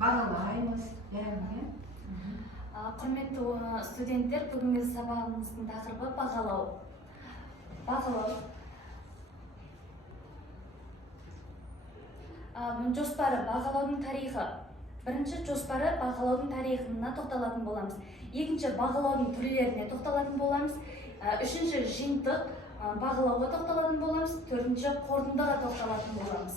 бағалаймыз, бәрін. Құрметті студенттер, бүгінгі сабағымыздың тақырыбы бағалау. Жоспары, бағалаудың тарихы. Бірінші жоспары бағалаудың тарихына тоқталатын боламыз. Екінші бағалаудың түрлеріне тоқталатын боламыз. Үшінші жиынтық бағалауға тоқталатын боламыз. Төртінші қорытындыға тоқталатын боламыз.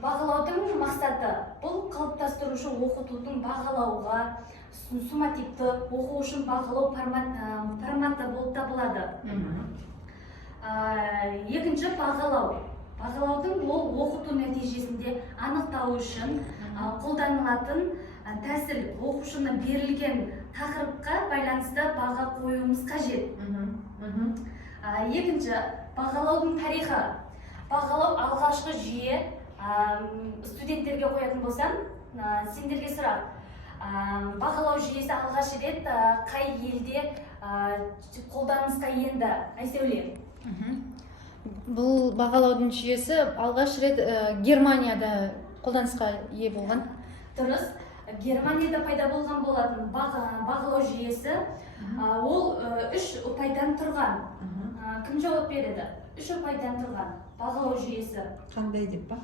Бағалаудың мақсаты бұл қалыптастырушы оқытудың бағалауға суммативті оқу үшін бағалау форматы болып табылады. Екінші бағалау. Бағалаудың ол оқыту нәтижесінде анықтау үшін қолданылатын тәсіл оқушына берілген тақырыпқа байланысты баға қоюымыз қажет. Екінші бағалаудың тарихы. Бағалау алғашқы жүйе. Студенттерге қоятын болсам, сендерге сұрақ. Бағалау жүйесі алғаш рет қай елде қолданысқа енді? Айсәуле. Бұл бағалаудың жүйесі алғаш рет Германияда қолданысқа ие болған. Дұрыс. Германияда пайда болған болатын бағалау жүйесі. Ол 3 ұпайдан тұрған. Кім жауап береді? 3 ұпайдан тұрған бағалау жүйесі. Қандай деп па?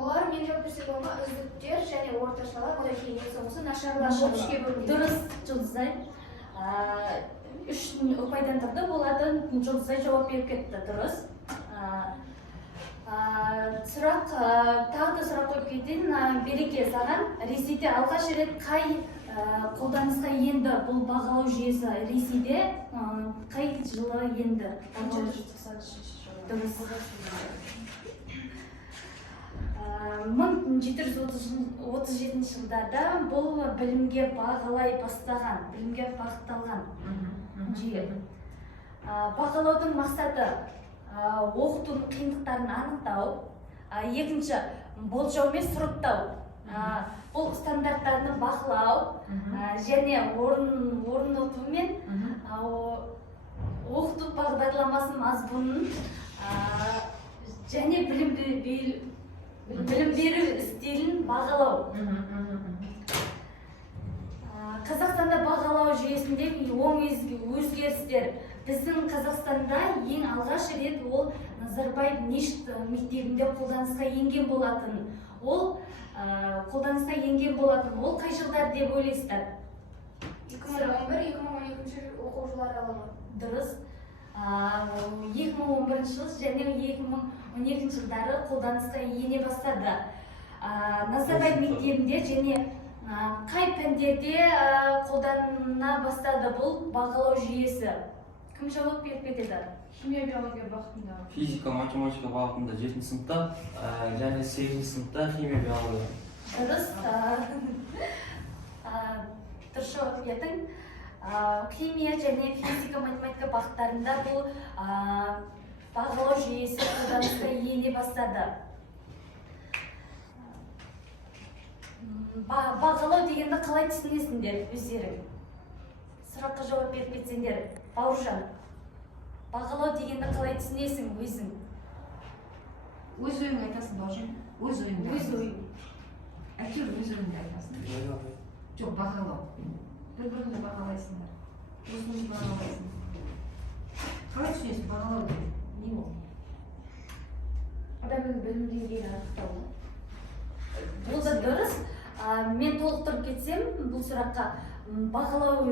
Олар мен жауап берсек болма, үздіктер және орташалар, одан кейін ең соңғысы нашарлар үшке бөлінеді. Дұрыс, Жұлдызай. 3 ұпайдан тұрды, болатын Жұлдызай жауап беріп кетті. Дұрыс. Сұрақ, тағы да сұрақ қойып кетейін. Береке, саған Ресейде алғаш рет қай қолданысқа енді бұл бағалау жүйесі? Ресейде қай жылы енді? 1737 жылдарда бұл білімге бағалай бастаған, білімге бағытталған жүйе. Бағалаудың мақсаты оқытудың қиындықтарын анықтау. Екінші, болжау мен сұрыптау. Бұл стандарттарны бақылау және орнату мен оқыту бағдарламасы мазмұнын және білім беру стилін бағалау. Қазақстанда бағалау жүйесінде оң өзгерістер. Біздің Қазақстанда ең алғаш рет ол Назарбаев Ништ мектебінде қолданысқа енген болатын. Ол қолданысқа енген болатын. Ол қай жылдар деп ойлайсыздар? 2011-2012 оқу жылы аралығы. Дұрыс. 2011 жыл және 2012 жылдары қолданысқа ене бастады. Назарбаев мектебінде және қай пәндерде қолдана бастады бұл бағалау жүйесі? Кім жауап беріп кетеді? Химия, биология бағытында. Физика, математика бағытында 7 сыныпта және 8 сыныпта химия, биология. Дұрыс. Дұрыс жауап бердің. Химия және физика, математика бағыттарында бұл бағалау жүйесі қолданысқа ене бастады. Бағалау дегенді қалай түсінесіңдер өздерің? Сұраққа жауап беріп кетсеңдер. Бауыржан, бағалау дегенді қалай түсінесің өзің? Өз ойыңды айтасың, Бауыржан. Өз ойыңды. Өз ойың. Әйтеуір өз ойыңды айтасың. Жоқ, бағалау. Бір-біріңді бағалайсыңдар. Өзіңді бағалайсың. Қалай түсінесің бағалау деген? Не ол? Адамның білім деңгейін анықтау. Бұл да дұрыс. Мен толықтырып кетсем бұл сұраққа. Бағалау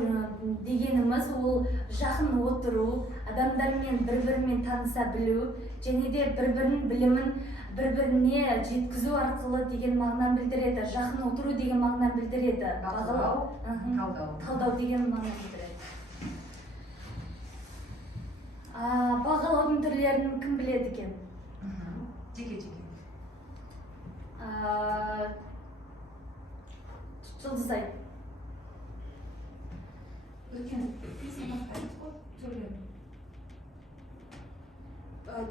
дегеніміз ол жақын отыру, адамдармен бір-бірімен таныса білу, және де бір-бірінің білімін бір-біріне жеткізу арқылы деген мағынаны білдіреді. Жақын отыру деген мағынаны білдіреді. Бағалау, талдау деген мағынаны білдіреді. Бағалаудың түрлерін кім біледі екен? Жеке-жеке. Жұлдызай.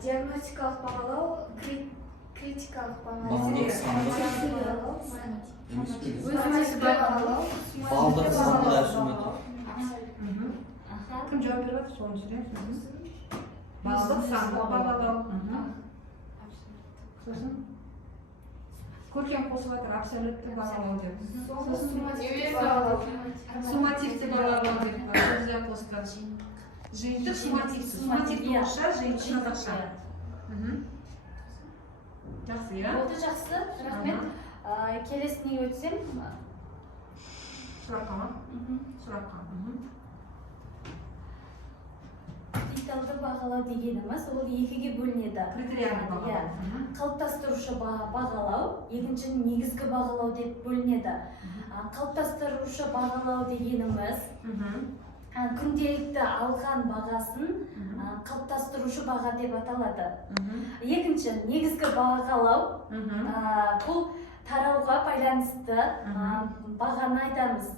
Диагностикалық бағалау, критикалық бағалау, Балдық бағалау, Балдық сандық Кім жауап беріп жатыр, соны жүресіз? Балдық сандық бағалау. Сосын? көркем қосып жатыр, абсолютті бағалау деп. Сосын суммативті бағалау. бағалау деп бар, сөзі қосқан. Жиынтық суммативті. Суммативті орысша, жиынтық қазақша. Жақсы, иә? Болды, жақсы, рахмет. Келесіне өтсем. Сұраққа ма? Сұраққа. Критериалды бағалау дегеніміз ол екіге бөлінеді. Критериалды бағалау. Қалыптастырушы бағалау, екінші негізгі бағалау деп бөлінеді. Қалыптастырушы бағалау дегеніміз күнделікті алған бағасын қалыптастырушы баға деп аталады. Екінші негізгі бағалау, бұл тарауға байланысты бағаны айтамыз.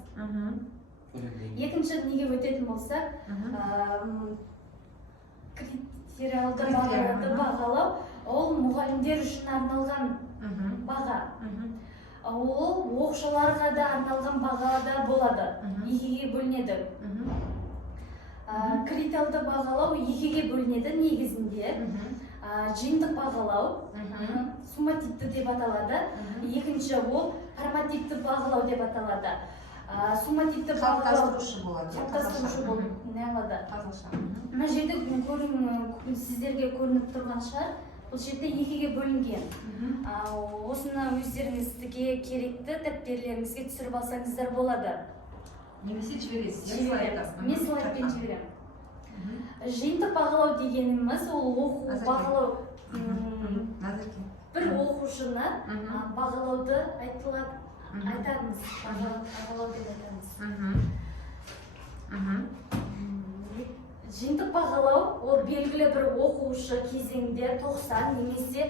Екінші неге өтетін болсақ, критериалды бағалау, ол мұғалімдер үшін арналған баға. Ол оқушыларға да арналған бағада болады, екіге бөлінеді. Критериалды бағалау екіге бөлінеді негізінде. Жиынтық бағалау, суммативті деп аталады. Екінші ол формативті бағалау деп аталады. Суммативті бағалау қалыптастырушы болып не алады. Мына жерде сіздерге көрініп тұрған шығар, бұл жерде екіге бөлінген. Осыны өздеріңізге керекті дәптерлеріңізге түсіріп алсаңыздар болады. Немесе жібересіз. Мен слайдпен жіберемін. Жиынтық бағалау дегеніміз ол оқу бағалау, бір оқушыны бағалауды айтамыз, бағалау деп айтамыз. Жиынтық бағалау ол белгілі бір оқушы кезеңде 90 немесе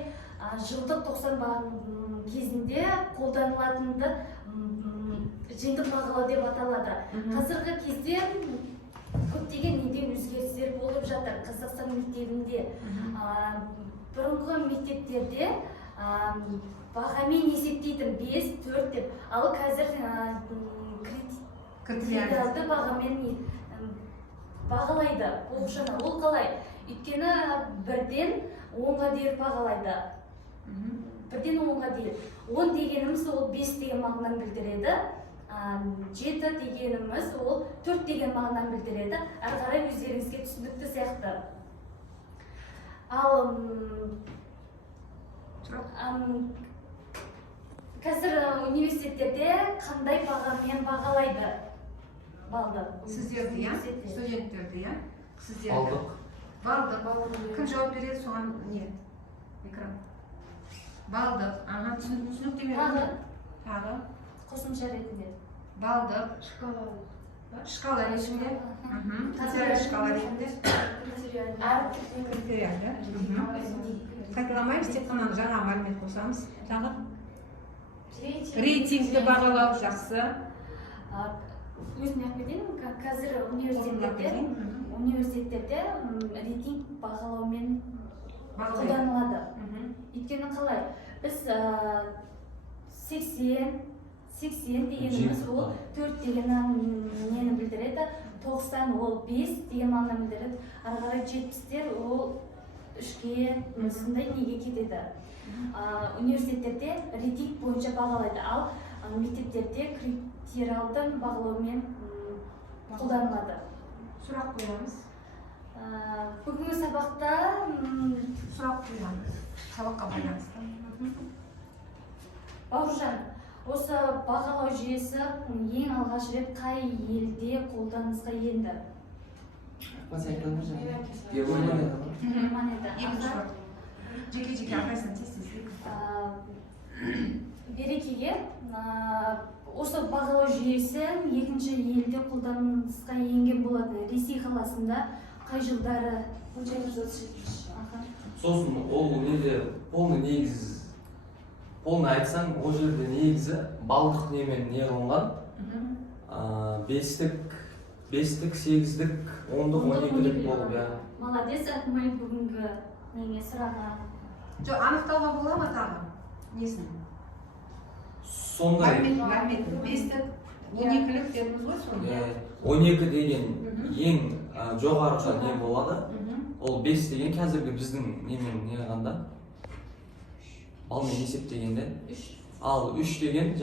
жылдық 90 кезінде қолданылатынды жиынтық бағалау деп аталады. Қазіргі кезде көптеген неде өзгерістер болып жатыр Қазақстан мектебінде. Бұрынғы мектептерде бағамен есептейтін 5-4 деп, ал қазір критериалды бағамен бағалайды оқушыны. Ол қалай? Өйткені 1-ден 10-ға дейін бағалайды. 1-ден 10-ға дейін. 10 дегеніміз ол 5 деген мағынаны білдіреді. 7 дегеніміз ол 4 деген мағынаны білдіреді. Әрі қарай өздеріңізге түсінікті сияқты. Ал қазір университеттерде қандай бағамен бағалайды балды? Сіздерді, иә? Студенттерді, иә? Балдық. Балдық. Кім жауап береді, соған не? Экран. Балдық. Түсініктеме. Тағы. Қосымша ретінде. Балдық. Шкала ретінде. Қазір шкала ретінде. Критериалды. Қайталамаймыз, тек қана жаңа мәлімет қосамыз. Тағы. Рейтингті бағалау жақсы. Өзіне айтайын, қазір университеттерде рейтинг бағалаумен қолданылады. Өйткені қалай? Біз 80 дегеніміз ол 4 деген нені білдіреді, 90 ол 5 деген мағынаны білдіреді, ары қарай 70-тер ол 3-ге сондай неге кетеді. Университеттерде рейтинг бойынша бағалайды, ал мектептерде критериалды бағалаумен қолданылады. Сұрақ қоямыз. Бүгінгі сабақта Сұрақ қоямыз. Сабаққа байланысты. Бауыржан, осы бағалау жүйесі ең алғаш рет қай елде қолданысқа енді? Германияда. Жеке-жеке әрқайсысын тез-тез. Берекеге, осы бағалау жүйесі екінші елде қолданысқа енген болатын. Ресей қаласында қай жылдары? 1937. Сосын ол неде полный айтсаң, ол жерде негізі балдық немен не қылынған. 5-тік, 8-дік, 10-дік, 12-дік болып, иә. Молодец, Акмай бүгінгі неге сұраға. Жоқ, анықтауға бола ма тағы? Несін? Сондай. Мәлімет, 5-тік, 12-лік дедіңіз ғой сонда? 12 деген ең жоғарғы не болады. Ол 5 деген қазіргі біздің немен не қанда? Балмен есептегенде. ал 3 деген